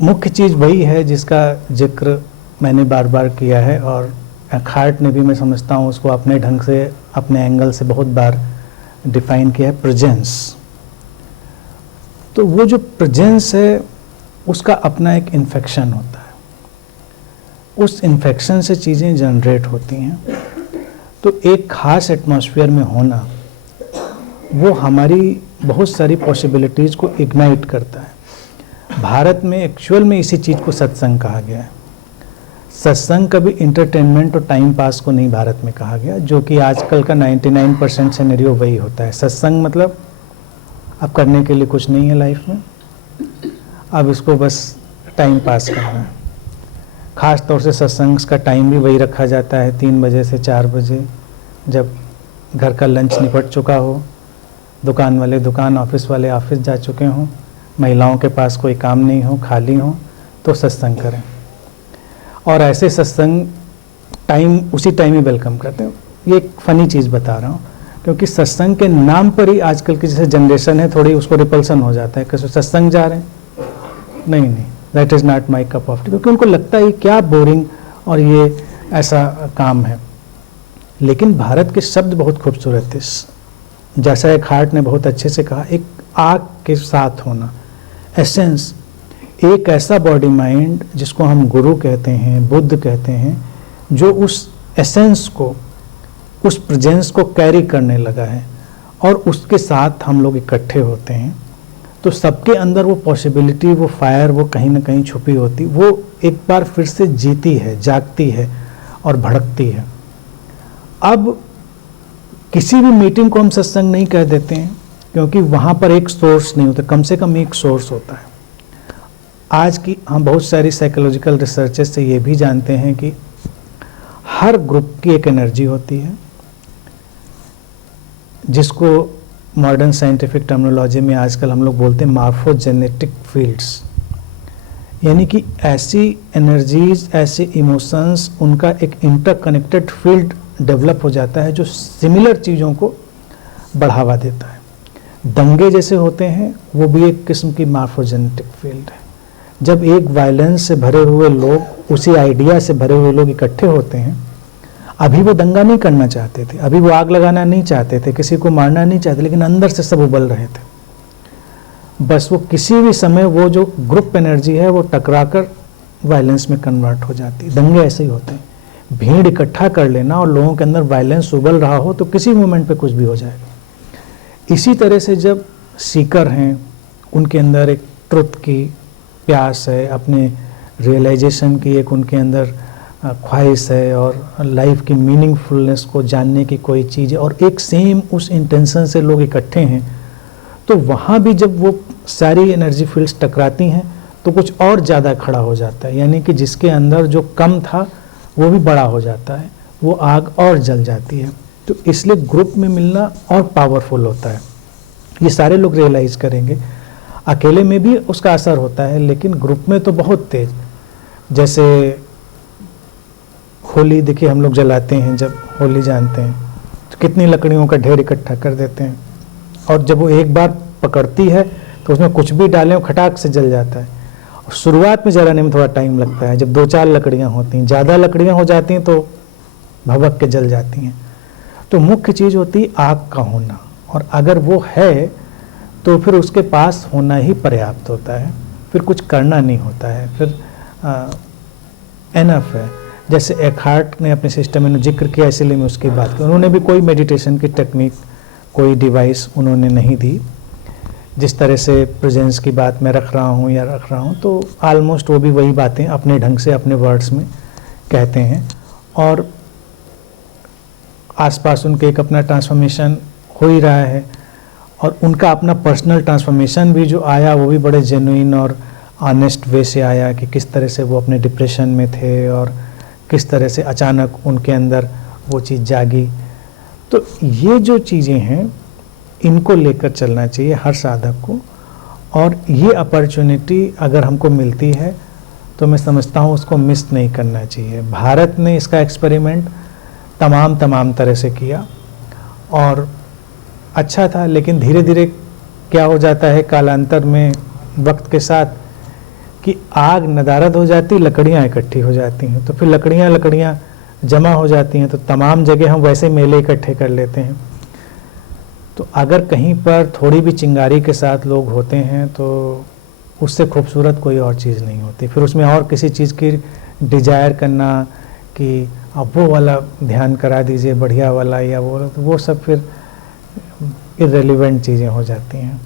मुख्य चीज़ वही है जिसका जिक्र मैंने बार बार किया है, और एखार्ट ने भी, मैं समझता हूँ, उसको अपने ढंग से, अपने एंगल से बहुत बार डिफाइन किया है, प्रेजेंस। तो वो जो प्रेजेंस है उसका अपना एक इन्फेक्शन होता है, उस इन्फेक्शन से चीज़ें जनरेट होती हैं। तो एक ख़ास एटमॉस्फेयर में होना वो हमारी बहुत सारी पॉसिबिलिटीज़ को इग्नाइट करता है। भारत में एक्चुअल में इसी चीज़ को सत्संग कहा गया है। सत्संग कभी इंटरटेनमेंट और टाइम पास को नहीं भारत में कहा गया, जो कि आजकल का 99% सिनेरियो वही होता है। सत्संग मतलब अब करने के लिए कुछ नहीं है लाइफ में, अब इसको बस टाइम पास करना है। ख़ास तौर से सत्संग का टाइम भी वही रखा जाता है, 3 बजे से 4 बजे, जब घर का लंच निपट चुका हो, दुकान वाले दुकान, ऑफिस वाले ऑफिस जा चुके हों, महिलाओं के पास कोई काम नहीं हो, खाली हो, तो सत्संग करें। और ऐसे सत्संग टाइम उसी टाइम ही वेलकम करते हैं। ये एक फ़नी चीज़ बता रहा हूँ, क्योंकि सत्संग के नाम पर ही आजकल की जैसे जनरेशन है, थोड़ी उसको रिपल्सन हो जाता है कि सत्संग जा रहे हैं, नहीं, that is not my cup of T, क्योंकि उनको लगता है क्या बोरिंग और ये ऐसा काम है। लेकिन भारत के शब्द बहुत खूबसूरत थे, जैसा एखार्ट ने बहुत अच्छे से कहा, एक आग के साथ होना, एसेंस, एक ऐसा बॉडी माइंड जिसको हम गुरु कहते हैं, बुद्ध कहते हैं, जो उस एसेंस को, उस प्रेजेंस को कैरी करने लगा है, और उसके साथ हम लोग इकट्ठे होते हैं। तो सबके अंदर वो पॉसिबिलिटी, वो फायर, वो कहीं ना कहीं छुपी होती, वो एक बार फिर से जीती है, जागती है और भड़कती है। अब किसी भी मीटिंग को हम सत्संग नहीं कह देते हैं, क्योंकि वहाँ पर एक सोर्स नहीं होता, कम से कम एक सोर्स होता है। आज की हम बहुत सारी साइकोलॉजिकल रिसर्चेस से ये भी जानते हैं कि हर ग्रुप की एक एनर्जी होती है, जिसको मॉडर्न साइंटिफिक टर्मिनोलॉजी में आजकल हम लोग बोलते हैं मॉर्फोजेनेटिक फील्ड्स, यानी कि ऐसी एनर्जीज, ऐसे इमोशंस, उनका एक इंटरकनेक्टेड फील्ड डेवलप हो जाता है जो सिमिलर चीज़ों को बढ़ावा देता है। दंगे जैसे होते हैं, वो भी एक किस्म की मॉर्फोजेनेटिक फील्ड है। जब एक वायलेंस से भरे हुए लोग, उसी आइडिया से भरे हुए लोग इकट्ठे होते हैं, अभी वो दंगा नहीं करना चाहते थे, अभी वो आग लगाना नहीं चाहते थे, किसी को मारना नहीं चाहते, लेकिन अंदर से सब उबल रहे थे। बस वो किसी भी समय वो जो ग्रुप एनर्जी है वो टकराकर वायलेंस में कन्वर्ट हो जाती है। दंगे ऐसे ही होते हैं, भीड़ इकट्ठा कर लेना और लोगों के अंदर वायलेंस उबल रहा हो तो किसी मोमेंट पे कुछ भी हो जाएगा। इसी तरह से जब सीकर हैं, उनके अंदर एक ट्रुथ की प्यास है, अपने रियलाइजेशन की एक उनके अंदर ख्वाहिश है, और लाइफ की मीनिंगफुलनेस को जानने की कोई चीज़ है, और एक सेम उस इंटेंशन से लोग इकट्ठे हैं, तो वहाँ भी जब वो सारी एनर्जी फील्ड्स टकराती हैं तो कुछ और ज़्यादा खड़ा हो जाता है, यानी कि जिसके अंदर जो कम था वो भी बड़ा हो जाता है, वो आग और जल जाती है। तो इसलिए ग्रुप में मिलना और पावरफुल होता है, ये सारे लोग रियलाइज़ करेंगे। अकेले में भी उसका असर होता है, लेकिन ग्रुप में तो बहुत तेज। जैसे होली देखिए, हम लोग जलाते हैं, जब होली जानते हैं तो कितनी लकड़ियों का ढेर इकट्ठा कर देते हैं, और जब वो एक बार पकड़ती है तो उसमें कुछ भी डालें खटाक से जल जाता है। और शुरुआत में जलाने में थोड़ा टाइम लगता है, जब 2-4 लकड़ियाँ होती हैं, ज़्यादा लकड़ियाँ हो जाती हैं तो भभक के जल जाती हैं। तो मुख्य चीज़ होती है आग का होना, और अगर वो है तो फिर उसके पास होना ही पर्याप्त होता है, फिर कुछ करना नहीं होता है, फिर एनफ है। जैसे एखार्ट ने अपने सिस्टम में जिक्र किया, इसलिए मैं उसकी बात करूँ। उन्होंने भी कोई मेडिटेशन की टेक्निक, कोई डिवाइस उन्होंने नहीं दी। जिस तरह से प्रेजेंस की बात मैं रख रहा हूँ या रख रहा हूँ, तो आलमोस्ट वो भी वही बातें अपने ढंग से, अपने वर्ड्स में कहते हैं, और आसपास उनके एक अपना ट्रांसफॉर्मेशन हो ही रहा है, और उनका अपना पर्सनल ट्रांसफॉर्मेशन भी जो आया वो भी बड़े जेन्युइन और ऑनेस्ट वे से आया, कि किस तरह से वो अपने डिप्रेशन में थे और किस तरह से अचानक उनके अंदर वो चीज़ जागी। तो ये जो चीज़ें हैं, इनको लेकर चलना चाहिए हर साधक को, और ये अपॉर्चुनिटी अगर हमको मिलती है तो मैं समझता हूँ उसको मिस नहीं करना चाहिए। भारत ने इसका एक्सपेरिमेंट तमाम तरह से किया और अच्छा था, लेकिन धीरे धीरे क्या हो जाता है कालांतर में, वक्त के साथ, कि आग नदारद हो जाती, लकड़ियाँ इकट्ठी हो जाती हैं, तो फिर लकड़ियाँ जमा हो जाती हैं, तो तमाम जगह हम वैसे मेले इकट्ठे कर लेते हैं। तो अगर कहीं पर थोड़ी भी चिंगारी के साथ लोग होते हैं तो उससे खूबसूरत कोई और चीज़ नहीं होती। फिर उसमें और किसी चीज़ की डिजायर करना कि अब वो वाला ध्यान करा दीजिए बढ़िया वाला या वो, तो वो सब फिर इर्रेलेवेंट चीज़ें हो जाती हैं।